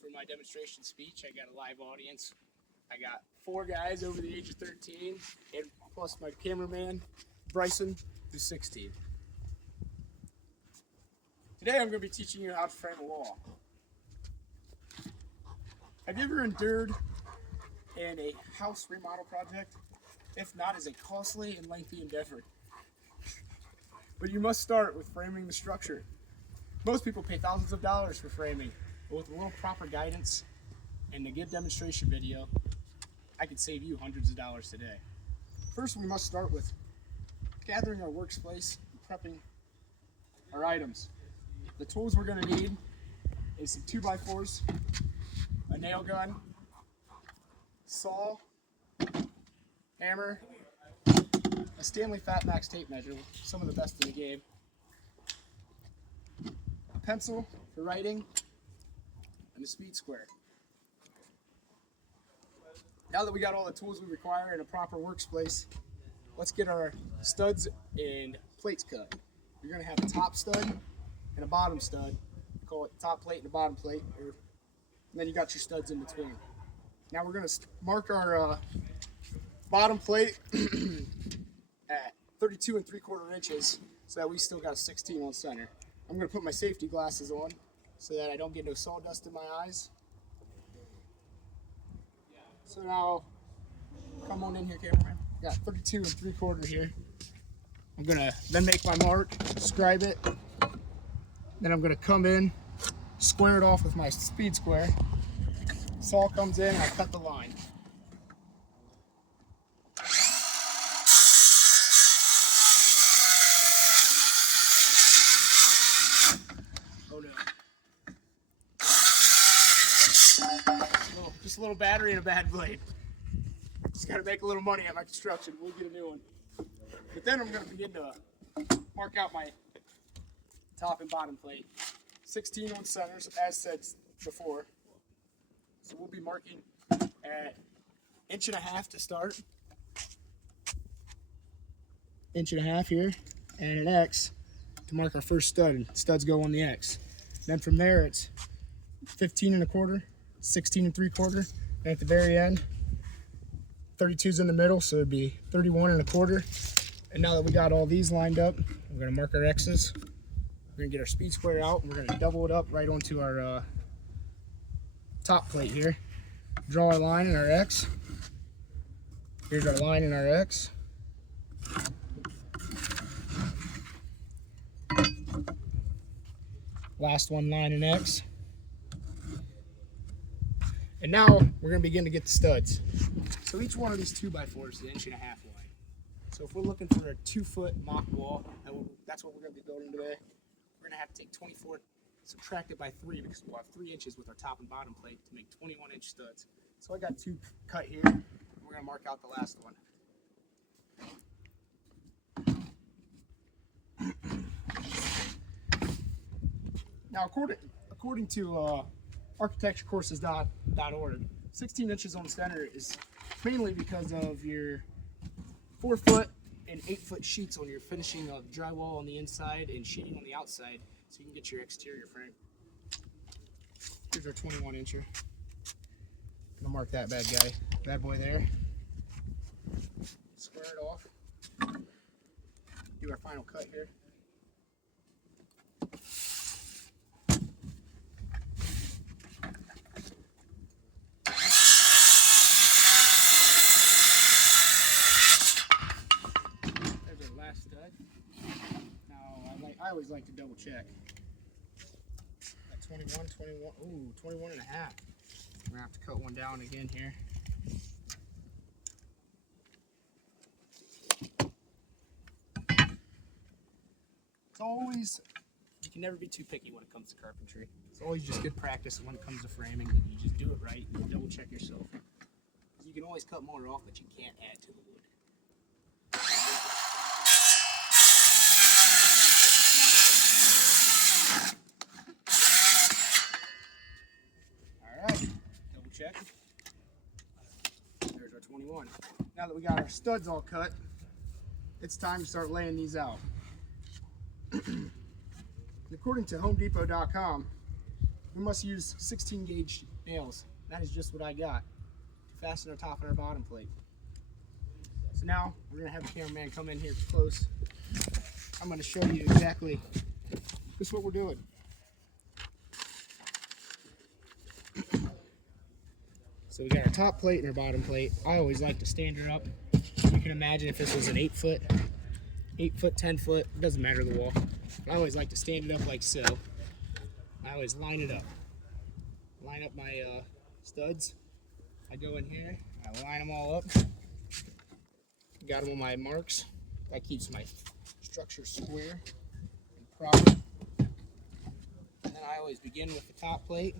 for my demonstration speech. I got a live audience. I got 4 guys over the age of 13, and plus my cameraman, Bryson, who's 16. Today I'm going to be teaching you how to frame a wall. Have you ever endured in a house remodel project? If not, it's a costly and lengthy endeavor. But you must start with framing the structure. Most people pay thousands of dollars for framing, but with a little proper guidance and a good demonstration video, I could save you hundreds of dollars today. First, we must start with gathering our workspace and prepping our items. The tools we're going to need is some 2x4s, a nail gun, saw, hammer, a Stanley Fatmax tape measure, some of the best in the game, a pencil for writing, and a speed square. Now that we got all the tools we require in a proper workspace, let's get our studs and plates cut. You're going to have a top stud and a bottom stud. Call it top plate and a bottom plate. And then you got your studs in between. Now we're going to mark our bottom plate at 32 3/4 inches so that we still got a 16 on center. I'm going to put my safety glasses on so that I don't get no sawdust in my eyes. So now, come on in here, cameraman. Got 32 3/4 here. I'm gonna then make my mark, scribe it. Then I'm gonna come in, square it off with my speed square. Saw comes in, I cut the line. Oh no. Just a little battery and a bad blade. Just gotta make a little money at my construction. We'll get a new one. But then I'm gonna begin to mark out my top and bottom plate. 16 on centers, as said before. So we'll be marking at 1.5 inches to start. 1.5 inches here, and an X to mark our first stud. And studs go on the X. Then from there it's 15 1/4. 16 3/4, and at the very end 32's in the middle, so it'd be 31 1/4. And now that we got all these lined up, we're going to mark our X's. We're going to get our speed square out, and we're going to double it up right onto our top plate here. Draw our line in our X. Here's our line in our X. Last one, line in X. And now we're going to begin to get the studs. So each one of these 2x4s is 1.5 inches wide. So if we're looking for a 2-foot mock wall, that's what we're going to be building today. We're going to have to take 24, subtract it by 3, because we'll have 3 inches with our top and bottom plate to make 21-inch studs. So I got 2 cut here. And we're going to mark out the last one. Now according to architecturecourses.org, 16 inches on center is mainly because of your 4-foot and 8-foot sheets on your finishing of drywall on the inside and sheeting on the outside, so you can get your exterior frame. Here's our 21 incher. Gonna mark that bad boy there. Square it off. Do our final cut here. I always like to double check. At 21, ooh, 21 1/2. We're gonna have to cut one down again here. It's always, you can never be too picky when it comes to carpentry. It's always just good practice when it comes to framing. You just do it right and double check yourself. You can always cut more off, but you can't add to the wood. Check. There's our 21. Now that we got our studs all cut, it's time to start laying these out. According to HomeDepot.com, we must use 16 gauge nails. That is just what I got to fasten our top and our bottom plate. So now we're gonna have the cameraman come in here close. I'm gonna show you exactly just what we're doing. So we got our top plate and our bottom plate. I always like to stand her up. You can imagine if this was an 8 foot, 10 foot, it doesn't matter the wall. I always like to stand it up like so. I always line it up. Line up my studs. I go in here, I line them all up. Got them on my marks. That keeps my structure square and proper. And then I always begin with the top plate.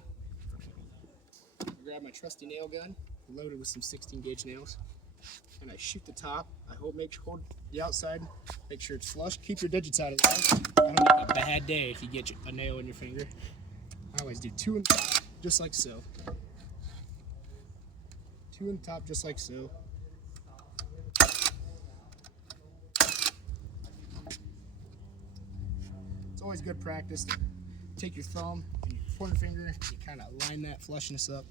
I grab my trusty nail gun, loaded with some 16 gauge nails, and I shoot the top. I hold the outside, make sure it's flush. Keep your digits out of the way. I don't make a bad day if you get a nail in your finger. I always do 2 in the top, just like so. 2 in the top, just like so. It's always good practice to take your thumb and your pointer finger, you kind of line that flushness up.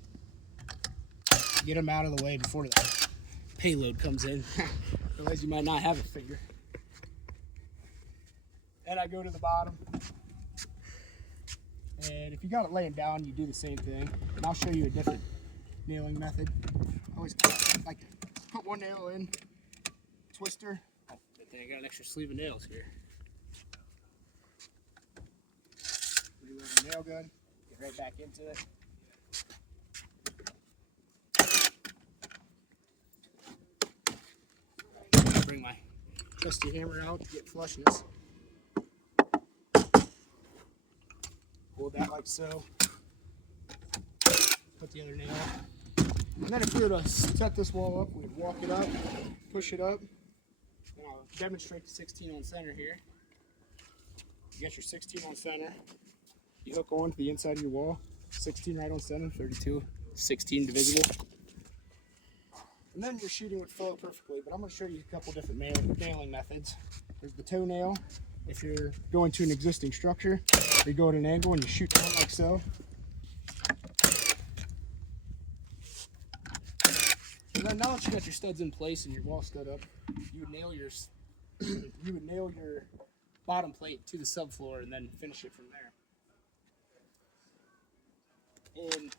Get them out of the way before the payload comes in. Otherwise you might not have a finger. And I go to the bottom. And if you got it laying down, you do the same thing. And I'll show you a different nailing method. I always like to put one nail in, twister. Oh, good thing I got an extra sleeve of nails here. Reload the nail gun, get right back into it. Bring my trusty hammer out to get flushness. Hold that like so. Put the other nail. And then if we were to set this wall up, we'd walk it up, push it up. And I'll demonstrate the 16 on center here. You get your 16 on center. You hook on to the inside of your wall. 16 right on center, 32, 16 divisible. And then your shooting would flow perfectly, but I'm going to show you a couple different nailing methods. There's the toe nail. If you're going to an existing structure, you go at an angle and you shoot down like so. And then now that you got your studs in place and your wall stood up, you would nail your bottom plate to the subfloor and then finish it from there. In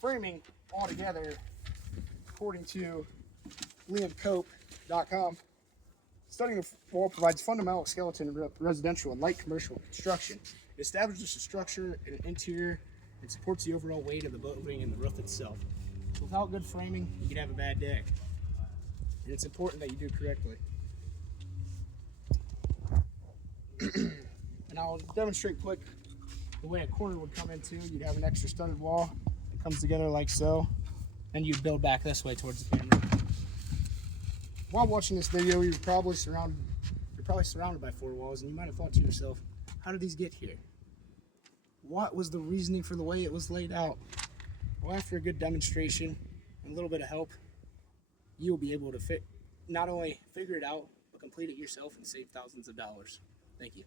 framing altogether, according to liamcope.com, studying the wall provides fundamental skeleton residential and light commercial construction. It establishes a structure and an interior and supports the overall weight of the building and the roof itself. Without good framing, you can have a bad day. And it's important that you do correctly. And I'll demonstrate quick the way a corner would come into. You'd have an extra studded wall that comes together like so. Then you'd build back this way towards the camera. While watching this video, you're probably surrounded by 4 walls, and you might have thought to yourself, how did these get here? What was the reasoning for the way it was laid out? Well, after a good demonstration and a little bit of help, you'll be able to not only figure it out, but complete it yourself and save thousands of dollars. Thank you.